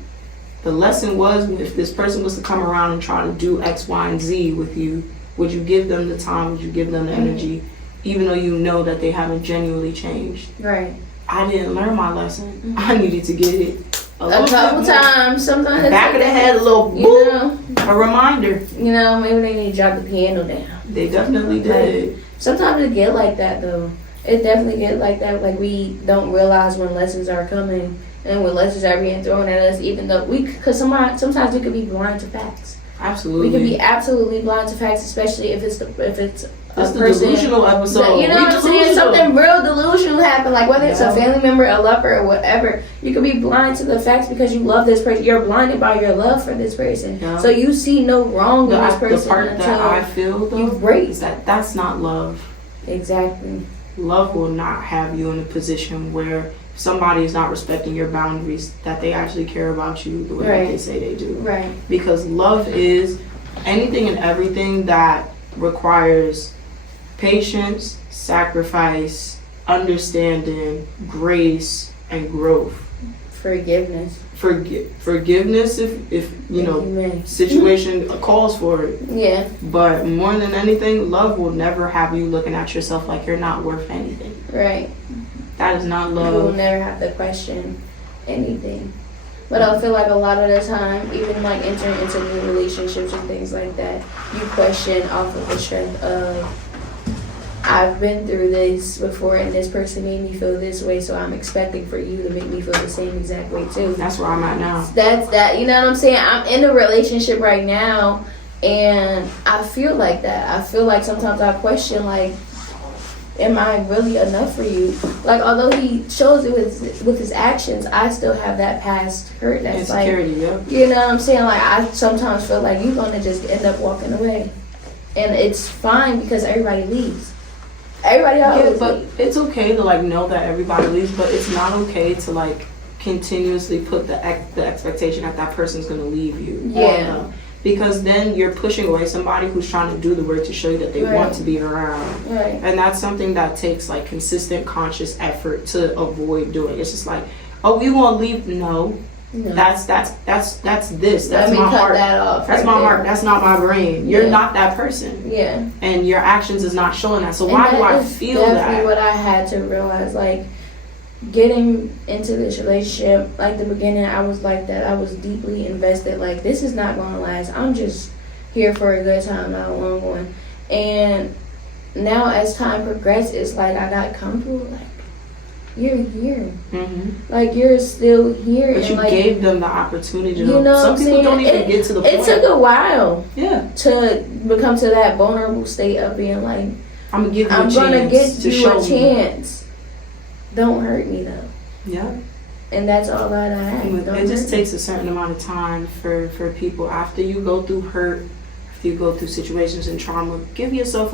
The lesson was, if this person was to come around and try to do X, Y, and Z with you, would you give them the time? Would you give them the energy? Even though you know that they haven't genuinely changed. Right. I didn't learn my lesson. Mm-hmm. I needed to get it a couple times. Sometimes back of the head, a little boop, a reminder. Maybe they need to drop the piano down. They definitely did. Sometimes it get like that though. It definitely get like that. Like we don't realize when lessons are coming. And when lessons are being thrown at us, even though because sometimes we could be blind to facts. Absolutely, we could be absolutely blind to facts, especially if it's a person. Delusional episode. You know what I'm saying? Something real delusional happened, like whether it's a family member, a lover, or whatever. You could be blind to the facts because you love this person. You're blinded by your love for this person, so you see no wrong in this person. The part that I feel though is that that's not love. Exactly. Love will not have you in a position where somebody is not respecting your boundaries, that they actually care about you the way that they say they do. Right. Because love is anything and everything that requires patience, sacrifice, understanding, grace, and growth. Forgiveness. Forgiveness if situation calls for it. Yeah. But more than anything, love will never have you looking at yourself like you're not worth anything. Right. That is not love. You will never have to question anything. But I feel like a lot of the time, even like entering into new relationships and things like that, you question off of the strength of, I've been through this before and this person made me feel this way, so I'm expecting for you to make me feel the same exact way too. That's where I'm at now. That's that, you know what I'm saying? I'm in a relationship right now and I feel like that. I feel like sometimes I question like, am I really enough for you? Like, although he shows it with his actions, I still have that past hurt. That's insecurity, you know what I'm saying? Like, I sometimes feel like you're gonna just end up walking away, and it's fine because everybody leaves. Everybody always leaves. It's okay to like know that everybody leaves, but it's not okay to like continuously put the expectation that person's gonna leave you. Yeah. Because then you're pushing away somebody who's trying to do the work to show you that they want to be around. Right. And that's something that takes like consistent conscious effort to avoid doing. It's just like, oh, we won't leave. No. That's this. That's my heart. That's my heart. That's not my brain. You're not that person. Yeah. And your actions is not showing that. So why do I feel that? That's definitely what I had to realize. Like, getting into this relationship, like the beginning, I was like that. I was deeply invested. Like, this is not going to last. I'm just here for a good time, not a long one. And now, as time progressed, it's like I got comfortable. Like, you're here. Mm-hmm. Like, you're still here. But you like, gave them the opportunity. You know, some people don't even get to the point. It took a while. Yeah. To become to that vulnerable state of being like, I'm gonna give you a chance. Don't hurt me though. Yeah. And that's all that I have. It just takes a certain amount of time for people. After you go through hurt, after you go through situations and trauma, give yourself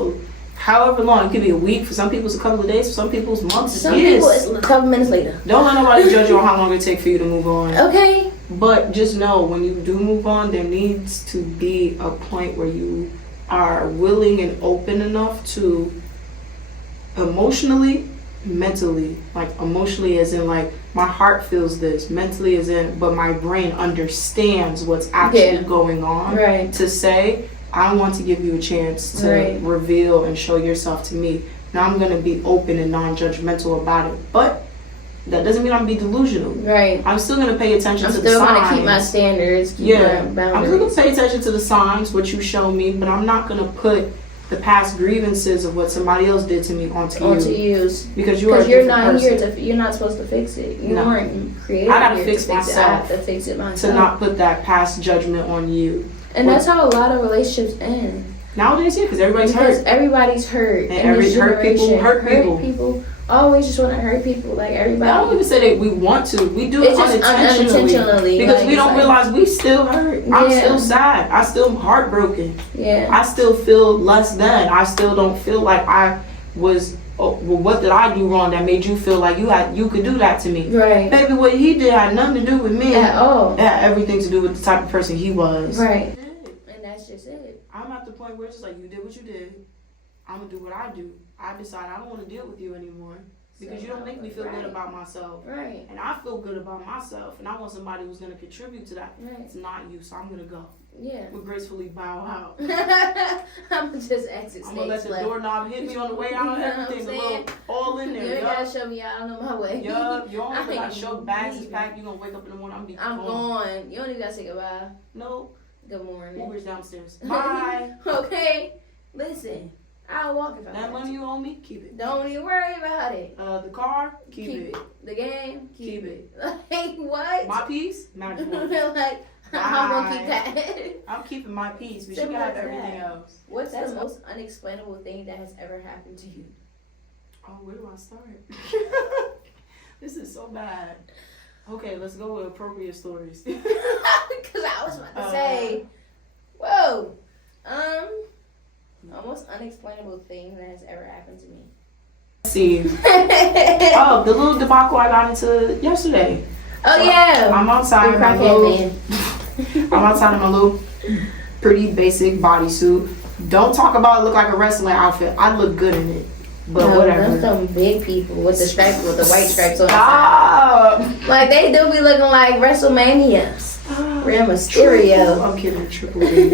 however long. It could be a week. For some people, it's a couple of days. For some people, it's months. It's Some years. people, it's a couple minutes later. Don't let nobody judge you on how long it takes for you to move on. Okay. But just know, when you do move on, there needs to be a point where you are willing and open enough to emotionally, mentally, like emotionally as in like my heart feels this, mentally as in but my brain understands what's actually going on, right, to say I want to give you a chance to reveal and show yourself to me. Now I'm going to be open and non-judgmental about it, but that doesn't mean I'm be delusional. Right. I'm still going to pay attention to the signs. I'm still going to keep my standards. My boundaries. I'm still going to pay attention to the signs, what you show me, but I'm not going to put the past grievances of what somebody else did to me onto you. Because you are a different person. You're not supposed to fix it. You weren't created. I gotta fix myself. I have to fix it myself. To not put that past judgment on you. And that's how a lot of relationships end. Nowadays, yeah, because everybody's hurt. Everybody's hurt. And hurt people hurt people. Always just want to hurt people, like everybody. I don't even say that we want to. We do it unintentionally. Because we don't realize we still hurt. I'm still sad. I still heartbroken. Yeah. I still feel less than. I still don't feel like I was. Oh, well, what did I do wrong that made you feel like you could do that to me? Right. Baby, what he did had nothing to do with me at all. It had everything to do with the type of person he was. Right. And that's just it. I'm at the point where it's just like, you did what you did. I'm gonna do what I do. I decide I don't want to deal with you anymore because you don't make me feel good about myself. Right. And I feel good about myself, and I want somebody who's gonna contribute to that. Right. It's not you, so I'm gonna go. Yeah. We'll gracefully bow out. I'm gonna just exit. I'm gonna let the doorknob hit me on the way out. Everything, the little all in there. You ain't gotta show me I don't know my way. Yup. You don't even gotta show bags is packed. You gonna wake up in the morning. I'm gone. You don't even gotta say goodbye. No. Good morning. Uber's downstairs. Bye. Okay. Listen. I'll walk if I want. That money you owe me, keep it. Don't even worry about it. The car, keep it. The game, keep it. Like what? My piece, magical. Like I'm gonna keep that. I'm keeping my piece, but you can have everything else. What's the most unexplainable thing that has ever happened to you? Oh, where do I start? This is so bad. Okay, let's go with appropriate stories. Because I was about to say, whoa, almost unexplainable thing that has ever happened to me. Let's see. Oh, the little debacle I got into yesterday. Oh, so yeah. I'm outside in my little. I'm outside in my little pretty basic bodysuit. Don't talk about it look like a wrestling outfit. I look good in it. But whatever. Those some big people with the stripes, with the white stripes on the side. Like they do be looking like WrestleMania. Real Mysterio. I'm kidding, Triple H.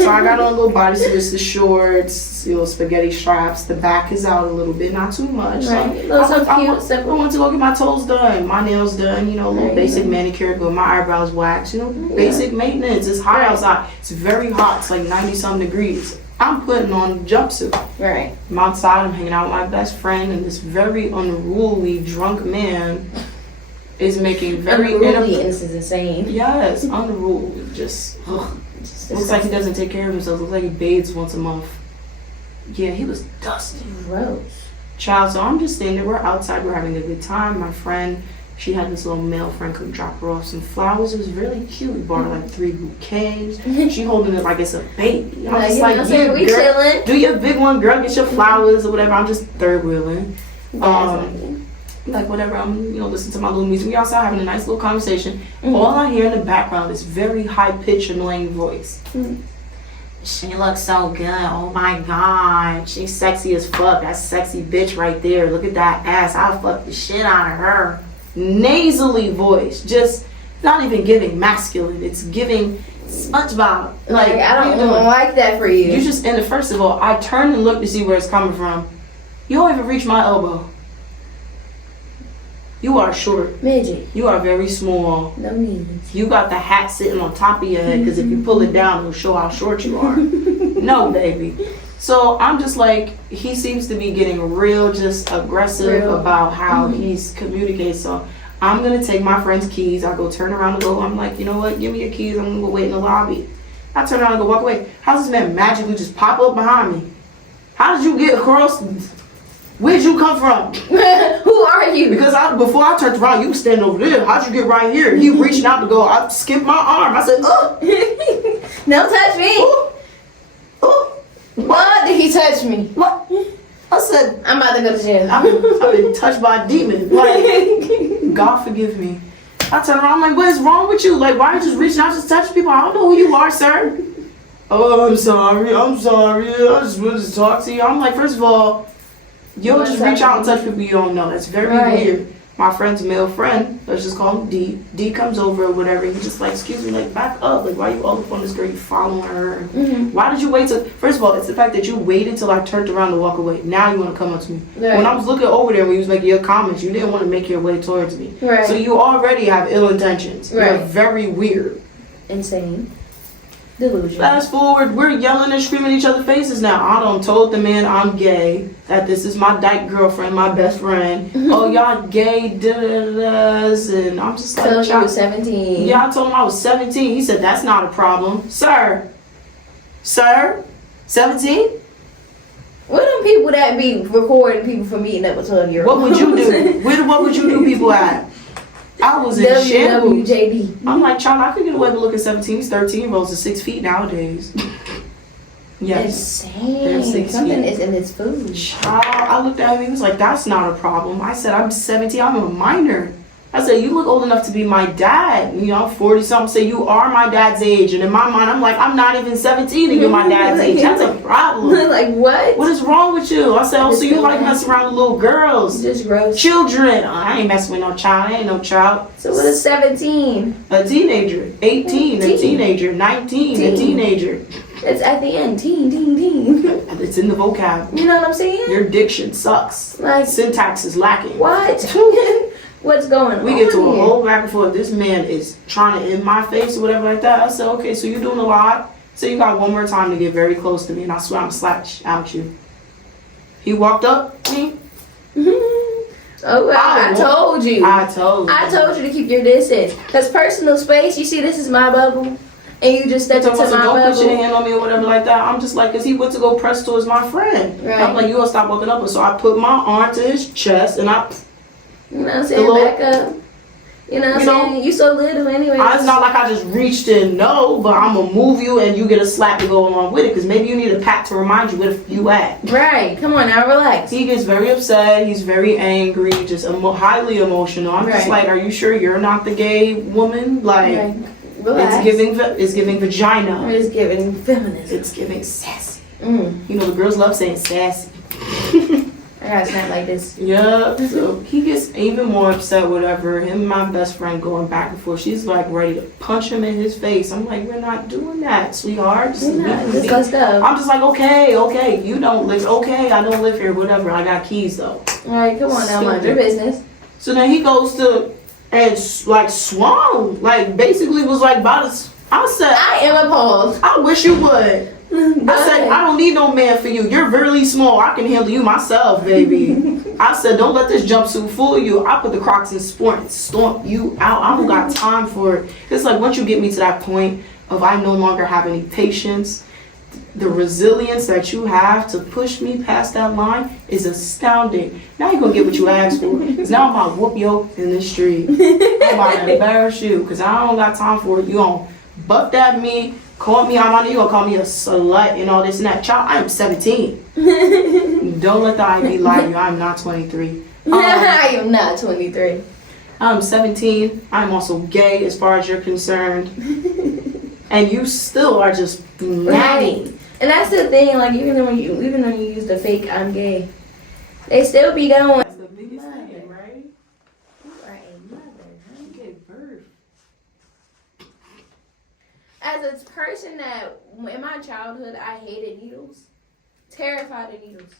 So I got on a little bodysuit. It's the shorts, little spaghetti straps. The back is out a little bit, not too much. Right. So I went to go get my toes done, my nails done. You know, a little basic manicure, but my eyebrows waxed. You know, basic maintenance. It's hot outside. It's very hot. It's like 90-some degrees. I'm putting on a jumpsuit. Right. I'm outside. I'm hanging out with my best friend, and this very unruly drunk man is making very unruly. This is insane. Yes, unruly. Just looks like he doesn't take care of himself. Looks like he bathes once a month. Yeah, he was dusty. Gross. Child. So I'm just standing there. We're outside. We're having a good time. My friend, she had this little male friend come drop her off some flowers. It was really cute. We bought her like 3 bouquets. She holding it like it's a baby. I'm just like, we chilling. Do your big one, girl. Get your flowers or whatever. I'm just third wheeling. Like whatever, I'm listening to my little music. We outside having a nice little conversation. All I hear in the background is very high pitched, annoying voice. She looks so good. Oh my god, she's sexy as fuck. That sexy bitch right there. Look at that ass. I'll fuck the shit out of her. Nasally voice, just not even giving masculine. It's giving SpongeBob. Like I don't like that for you. You just ended. First of all, I turned and looked to see where it's coming from. You don't even reach my elbow. You are short. Midget. You are very small. No knees. You got the hat sitting on top of your head because if you pull it down, it'll show how short you are. No, baby. So I'm just like, he seems to be getting real just aggressive about how he's communicating. So I'm going to take my friend's keys. I go turn around and go. I'm like, you know what? Give me your keys. I'm going to go wait in the lobby. I turn around and go walk away. How does this man magically just pop up behind me? How did you get across? Where'd you come from? Who are you? Because before I turned around, you was standing over there. How'd you get right here? He reaching out to go. I skipped my arm. I said, Don't touch me. What? Did he touch me? What? I said, I'm about to go to jail. I've been touched by a demon. Like, God forgive me. I turn around, I'm like, what is wrong with you? Like, why are you just reaching out, just touching people? I don't know who you are, sir. Oh, I'm sorry. I just wanted to talk to you. I'm like, first of all, you don't just reach out and touch people you don't know. That's very weird. My friend's male friend, let's just call him D. D comes over or whatever. He's just like, excuse me, like, back up. Like, why are you all up on this girl? You following her? Why did you wait till... First of all, it's the fact that you waited till I turned around to walk away. Now you want to come up to me. Right. When I was looking over there when you was making your comments, you didn't want to make your way towards me. Right. So you already have ill intentions. Right. You're very weird. Insane. Delusion. Fast forward, we're yelling and screaming at each other's faces now. I done told the man I'm gay, that this is my dyke girlfriend, my best friend. Oh, y'all gay, da-da-da-das. And I'm just like... Told you was 17. Yeah, I told him I was 17. He said, that's not a problem. Sir? 17? What are them people that be recording people from meeting up with 12-year-olds? What would you do? What would you do people at? I was in shambles. WWJD. I'm like, child, I could get away with looking 17. He's 13. Rolls to 6 feet nowadays. Yes. Insane. Something is in his food. Child, I looked at him. He was like, that's not a problem. I said, I'm 17. I'm a minor. I said, you look old enough to be my dad. You know, I'm 40-something. Say, you are my dad's age. And in my mind, I'm like, I'm not even 17 and you're my dad's age. That's a problem. Like, what? What is wrong with you? I said, oh, so you like messing around with little girls. Just gross. Children. I ain't messing with no child. I ain't no child. So what is 17? A teenager. 18. A teenager. 19. A teenager. It's at the end. Teen. It's in the vocab. You know what I'm saying? Your diction sucks. Like, syntax is lacking. What? What's going on? We get to a whole back and forth. This man is trying to in my face or whatever like that. I said, okay, so you're doing a lot. So you got one more time to get very close to me, and I swear I'm gonna slap out you. He walked up to me. Oh, well, I told you. I told you to keep your distance. Because personal space, you see, this is my bubble. And you just stepped into my bubble. Don't put your hand on me or whatever like that. I'm just like, because he went to go press towards my friend. Right. I'm like, you gonna stop walking up. So I put my arm to his chest, and I... You know what I'm saying? Back up. You know what I'm saying? You so little anyway. It's not like I just reached in, no, but I'm going to move you and you get a slap to go along with it. Because maybe you need a pat to remind you where you at. Right. Come on now, relax. He gets very upset. He's very angry, just highly emotional. I'm just like, are you sure you're not the gay woman? Like, relax. It's giving vagina. It's giving feminism. It's giving sassy. You know, the girls love saying sassy. I gotta snap like this. Yeah, so he gets even more upset, whatever. Him and my best friend going back and forth. She's like ready to punch him in his face. I'm like, we're not doing that, sweetheart. Let's go. I'm just like, okay, you don't live, okay, I don't live here, whatever. I got keys though. Alright, come on now, mind your business. So then he goes to, and like swung, like basically was like about to, I said, I am appalled. I wish you would. I said, I don't need no man for you. You're really small. I can handle you myself, baby. I said, don't let this jumpsuit fool you. I put the Crocs in sport and stomp you out. I don't got time for it. It's like once you get me to that point of I no longer have any patience, the resilience that you have to push me past that line is astounding. Now you're going to get what you asked for. Because now I'm about to whoop you in the street. I'm about to embarrass you because I don't got time for it. You going to butt at me. Call me out, you gonna call me a slut and all this and that. Child, I am 17. Don't let the IB lie to you. I'm not 23. I am not 23. I'm 17. I'm also gay as far as you're concerned. And you still are just natty. And that's the thing, like even when you use the fake I'm gay, they still be going. That's the biggest thing, right? You are a mother, huh? You gave birth. As a person that, in my childhood, I hated needles, terrified of needles,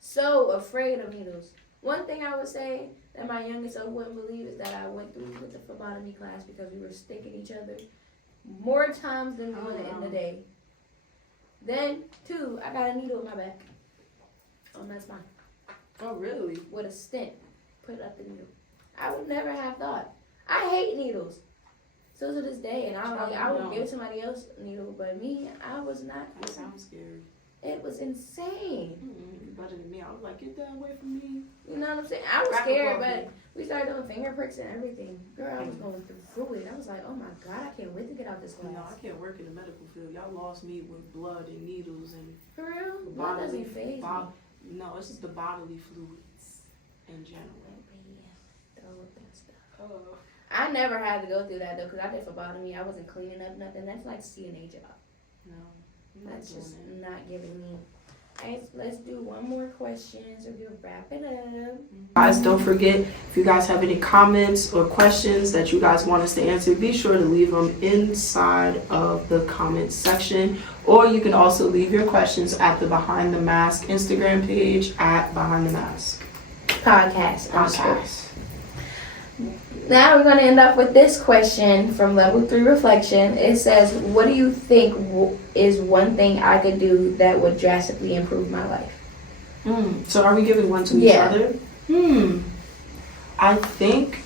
so afraid of needles. One thing I would say that my youngest self wouldn't believe is that I went through with the phlebotomy class because we were sticking each other more times than one in the day. Then, 2, I got a needle in my back. Oh, that's mine. Oh, really? With a stent put up the needle. I would never have thought. I hate needles. So to this day, and I would give somebody else a needle, but me, I was not. That sounds scary. It was insane. Better than me. I was like, get that away from me. You know what I'm saying? I was Crack scared, coffee. but we started doing finger pricks and everything. Girl, I was going through it. I was like, oh my God, I can't wait to get out this class. No, I can't work in the medical field. Y'all lost me with blood and needles and For real? Blood doesn't phase me. No, it's just the bodily fluids in general. Throw up that stuff. Oh. I never had to go through that though, because I did phlebotomy. I wasn't cleaning up nothing. That's like CNA job. No. I'm That's not just doing not giving me. Alright, so let's do one more question so we can wrap it up. Guys, don't forget, if you guys have any comments or questions that you guys want us to answer, be sure to leave them inside of the comments section. Or you can also leave your questions at the Behind the Mask Instagram page at Behind the Mask Podcast. Now we're going to end up with this question from Level 3 Reflection. It says, what do you think is one thing I could do that would drastically improve my life? So are we giving one to each other? I think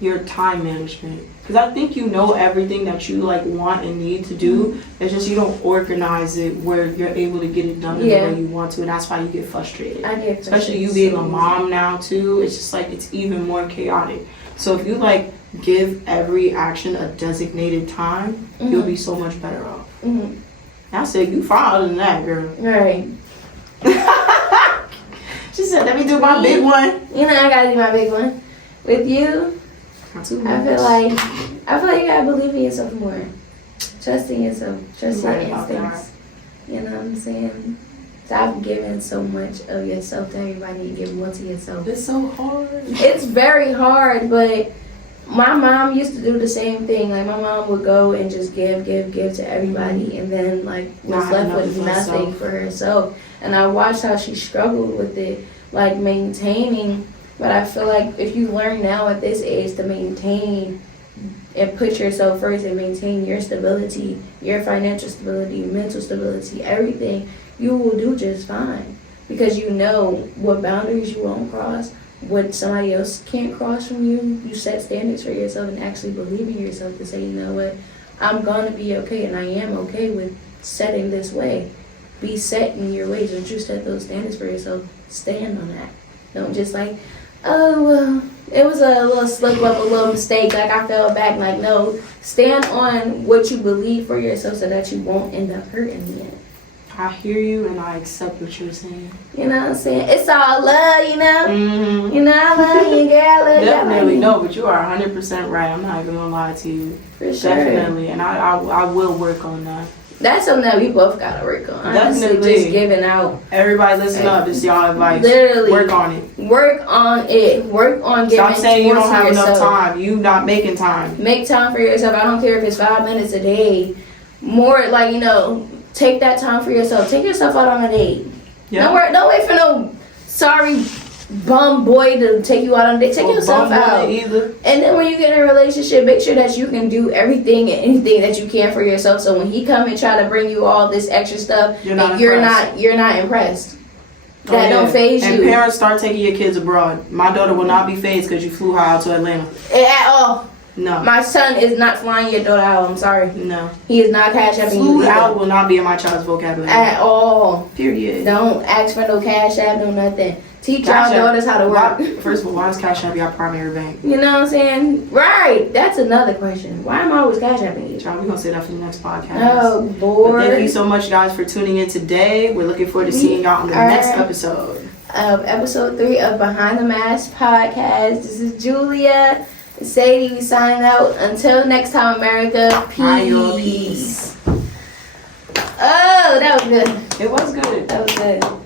your time management. Because I think you know everything that you like want and need to do. It's just you don't organize it where you're able to get it done in the way you want to. And that's why you get frustrated. I get frustrated. Especially you being a mom now too. It's just like it's even more chaotic. So if you like give every action a designated time, you'll be so much better off. I said you far other than that, girl. Right. She said, let me do my big one. You know I gotta do my big one. With you, I feel like you gotta believe in yourself more. Trust in yourself. Trust your instincts. You know what I'm saying? Stop giving so much of yourself to everybody and give more to yourself. It's so hard. It's very hard, but my mom used to do the same thing. Like my mom would go and just give to everybody, and then like was left with nothing for herself. And I watched how she struggled with it, like maintaining. But I feel like if you learn now at this age to maintain and put yourself first and maintain your stability, your financial stability, mental stability, everything, you will do just fine. Because you know what boundaries you won't cross, what somebody else can't cross from you. You set standards for yourself and actually believe in yourself to say, you know what, I'm going to be okay and I am okay with setting this way. Be set in your ways. Once you set those standards for yourself, stand on that. Don't just like, oh, well, it was a little slip up, a little mistake, like I fell back. Like, no, stand on what you believe for yourself so that you won't end up hurting in the end. I hear you and I accept what you're saying. You know what I'm saying? It's all love, you know? Mm-hmm. You know, I love you, girl. I love you. Definitely, no, but you are 100% right. I'm not even gonna lie to you. For sure. Definitely, and I will work on that. That's something that we both gotta work on. Honestly, Definitely. just giving out. Everybody listen up. This is y'all advice. Literally. Work on it. Work on it. Work on giving. Stop saying you don't have yourself. enough time. You not making time. Make time for yourself. I don't care if it's 5 minutes a day. More like, you know, take that time for yourself. Take yourself out on a date. Yeah. Don't wait for no sorry bum boy to take you out on a date. Take yourself out. Either. And then when you get in a relationship, make sure that you can do everything and anything that you can for yourself. So when he come and try to bring you all this extra stuff, you're not impressed. That don't phase you. And parents, start taking your kids abroad. My daughter will not be phased because you flew her out to Atlanta. At all. No. My son is not flying your daughter out. I'm sorry. No. He is not cash apping you. Flew out will not be in my child's vocabulary. At all. Period. Don't ask for no cash app, no nothing. Teach y'all daughters how to work. First of all, why is Cash App your primary bank? You know what I'm saying? Right. That's another question. Why am I always cash apping you? Child, we're going to say that for the next podcast. Oh, boy. But thank you so much, guys, for tuning in today. We're looking forward to seeing y'all on the next episode. Of episode 3 of Behind the Mask Podcast. This is Julia. Sadie, we signing out. Until next time, America. Peace. Peace. Oh, that was good. It was good. That was good.